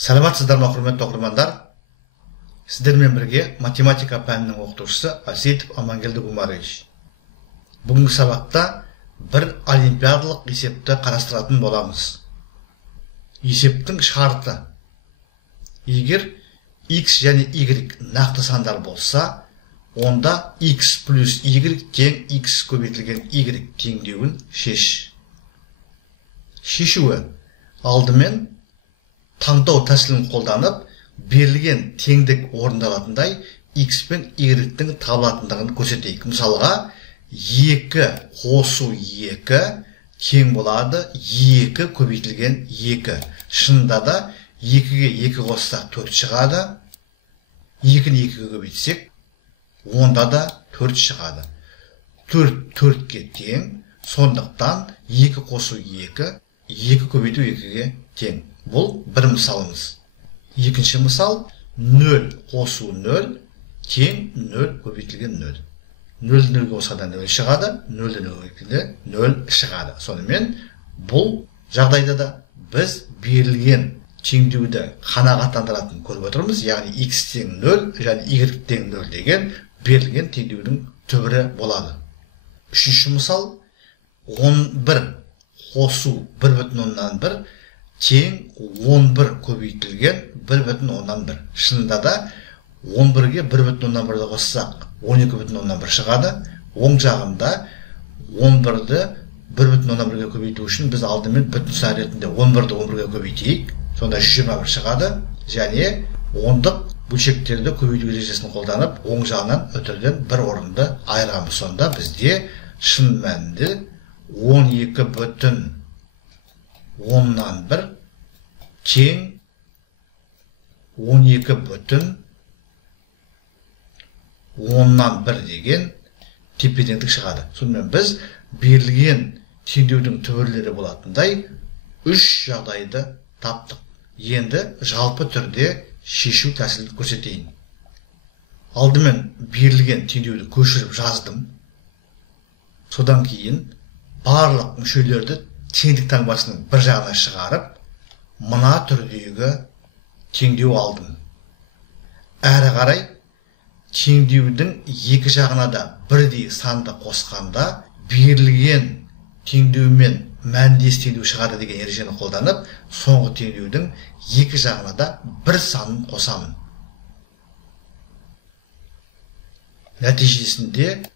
Саламатсыздар ма, құрметті оқырмандар? Сіздермен бірге математика пәнінің оқытушысы Асетов Амангелді Гумарович. Бүгінгі сабақта бір олимпиадалық есепті қарастыратын боламыз. Есептің шарты: егер x және y нақты сандар болса, онда x плюс y тең x көбейтілген y теңдеуін шеш. Шешуі: алдымен таңдау тәсілін қолданып, берілген теңдік орындалатындай x пен y-тің табылатындығын көрсетейік. Мысалға, 2 қосу 2 тең болады 2 көбейтілген 2. Шынында да 2-ге 2 қоссақ 4 шығады. 2-ні 2-ге көбейтсек, онда да 4 шығады. 4 4-ге тең, сондықтан 2 қосу 2, 2 көбейту 2-ге тең. Бұл бір мысалымыз. Екінші мысал: 0 қосу 0 тең 0 көбейтілген 0. 0-ді 0-ге қосқанда 0 шығады, 0-ді 0-ге 0 шығады. Сонымен бұл жағдайда да біз берілген теңдеуді қанағаттандыратын көріп отырмыз. Яғни x тең 0 және y тең 0 деген берілген теңдеудің түбірі болады. Үшінші мысал: 11 қосу 1/1 тең 11 көбейтілген 1/1. Шынында да 11-ге 1/1 қоссақ 12/1 шығады. Оң жағында 11-ді 1/1-ге көбейту үшін біз алдымен бүтін сан ретінде 11-ді 11-ге көбейтейік. Сонда 121 шығады. Және ондық бөлшектерді көбейту ережесін қолданып, оң жағынан өтірден бір орынды айырамыз. Сонда бізде шын мәнінде 12/10 тең 12/10 деген тепе-теңдік шығады. Сонымен біз берілген теңдеудің түбірлері болатындай 3 жағдайды таптық. Енді жалпы түрде шешу тәсілін көрсетейін. Алдымен берілген теңдеуді көшіріп жаздым. Содан кейін барлық мүшелерді теңдік таңбасының бір жағына шығарып, мына түрдегі теңдеу алдым. Әрі қарай теңдеудің екі жағына да бірдей санды қосқанда берілген теңдеумен мәндес теңдеу шығады деген ережені қолданып, соңғы теңдеудің екі жағына да бір санын қосамын. Нәтижесінде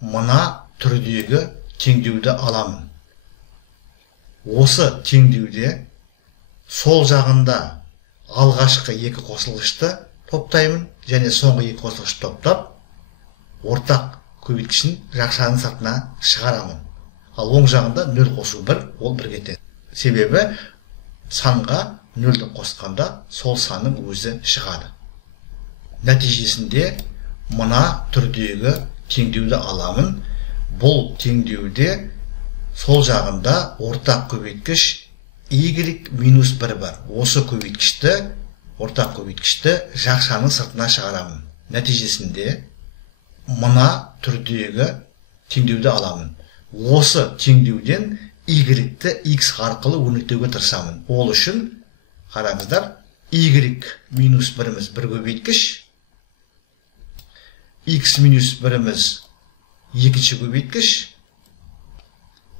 мына түрдегі теңдеуді аламын. Осы теңдеуде сол жағында алғашқы екі қосылғышты топтаймын және соңғы екі қосылғышты топтап, ортақ көбейткішін жақшаның сыртына шығарамын. Ал оң жағында 0 қосу 1, ол 1-ге тең. Себебі санға 0-ді қосқанда сол санның өзі шығады. Нәтижесінде мына түрдегі теңдеуді аламын. Бұл теңдеуде сол жағында ортақ көбейткіш y минус 1 бар. Осы көбейткішті, ортақ көбейткішті жақшаның сыртына шығарамын. Нәтижесінде мына түрдегі теңдеуді аламын. Осы теңдеуден y-ті x арқылы өрнектеуге тырысамын. Ол үшін қараңыздар, y минус 1-іміз бір көбейткіш, x минус 1-іміз екінші көбейткіш.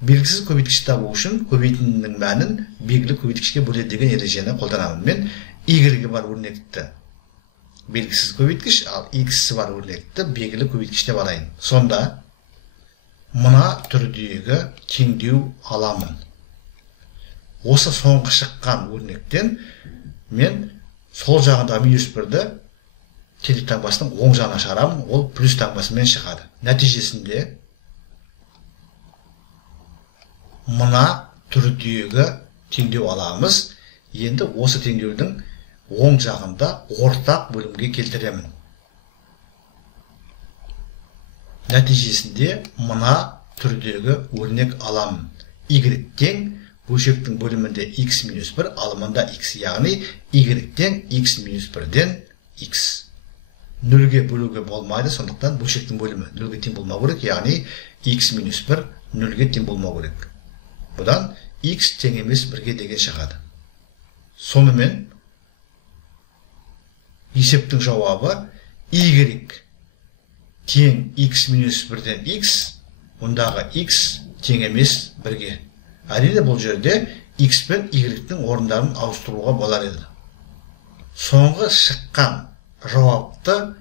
Белгісіз көбейткіш табу үшін көбейтіннің мәнін белгілі көбейткішке бөледі деген ережені қолданамын. Мен y-ге бар өрнекті белгісіз көбейткіш, ал x-і бар өрнекті белгілі көбейткіш деп алайын. Сонда мына түрдегі теңдеу аламын. Осы соңғы шыққан өрнектен мен сол жағында минус 1-ді теңдік таңбасының оң жағына шығарамын, ол плюс таңбасымен шығады. Нәтижесінде мына түрдегі теңдеу аламыз. Енді осы теңдеудің оң жағында ортақ бөлімге келтіремін. Нәтижесінде мына түрдегі өрнек аламын. Y тең бөлшектің бөлімінде x минус 1, алымында x, яғни y тең x минус 1-ден x. 0-ге бөлуге болмайды, сондықтан бөлшектің бөлімі 0-ге тең болмау керек, яғни x минус 1 0-ге тең болмау керек. Бұдан x тең емес 1-ге деген шығады. Сонымен есептің жауабы y тең x минус 1-ден x, ондағы x тең емес 1-ге. Әрине бұл жерде x пен y-тің орындарын ауыстыруға болар еді. Соңғы шыққан жауапты,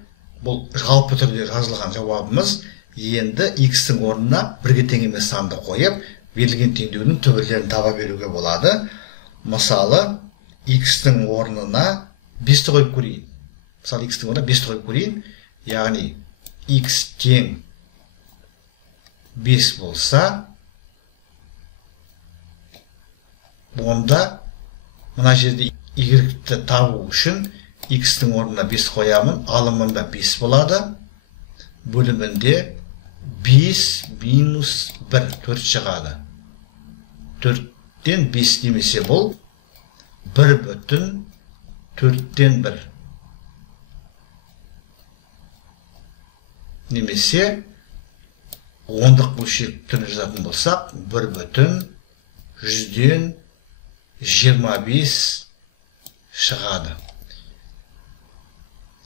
бұл жалпы түрде жазылған жауабымыз, енді x-тің орнына 1-ге тең емес санды қойып, берілген теңдеудің түбірлерін таба беруге болады. Мысалы, x-тің орнына 5-ті қойып көрейін. Мысалы, x-тің орнына 5-ті қойып көрейін. Яғни, x тең 5 болса, онда мына жерде y-ті табу үшін x-тің орнына 5 қоямын, алымында 5 болады. Бөлімінде 5 минус 1, 4 шығады. 4-тен 5 немесе бұл 1/4-тен 1. Немесе ондық бөлшек түрін жазатын болсақ, 1/125 шығады.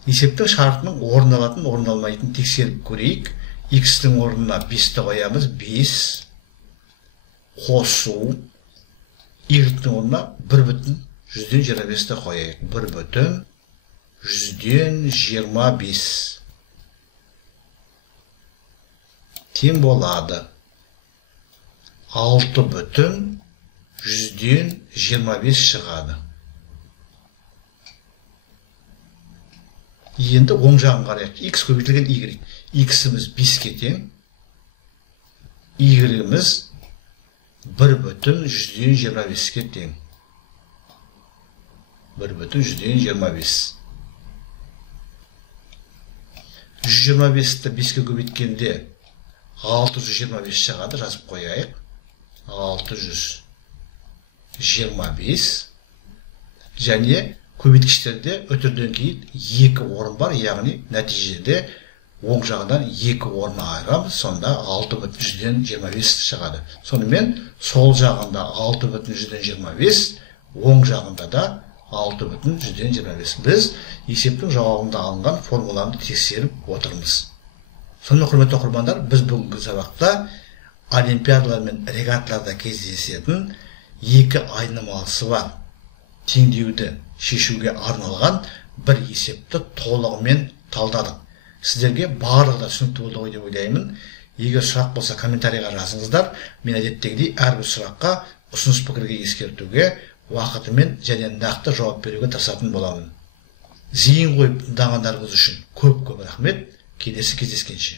Есептің шартының орындалатын, орындалмайтын тексеріп көрейік. X-тің орнына 5-ті қоямыз, 5 қосу, y-тің орнына 1/125-ті қояйық. 1/125 тең болады 6/125 шығады. Енді оң жағын қарайық. X көбейтілген y. X-іміз 5-ке тең, y-іміз 1/125-ке тең. 1/125. 125-ті 5-ке көбейткенде 625 шығады, жазып қояйық. 625. Және көбейткіштерде өтірден кейін 2 орын бар, яғни нәтижеде оң жағынан 2 орын айырамыз, сонда 6/125 шығады. Сонымен сол жағында 6/125, оң жағында да 6/125. Біз есептің жауабында алынған формуланы тексеріп отырмыз. Сонымен құрметті оқырмандар, біз бүгінгі сабақта олимпиадалар мен регаталарда кездесетін 2 айнымалысы бар теңдеуді шешуге арналған бір есепті толығымен талдадық. Сіздерге барлығы да түсінікті болды ғой деп ойлаймын. Егер сұрақ болса комментарийға жазыңыздар. Мен әдеттегідей әрбір сұраққа ұсыныс пікірге ескертуге, уақытымен және нақты жауап беруге тырысатын боламын. Зейін қойып тыңдағандарыңыз үшін көп рахмет. Келесі кездескенше.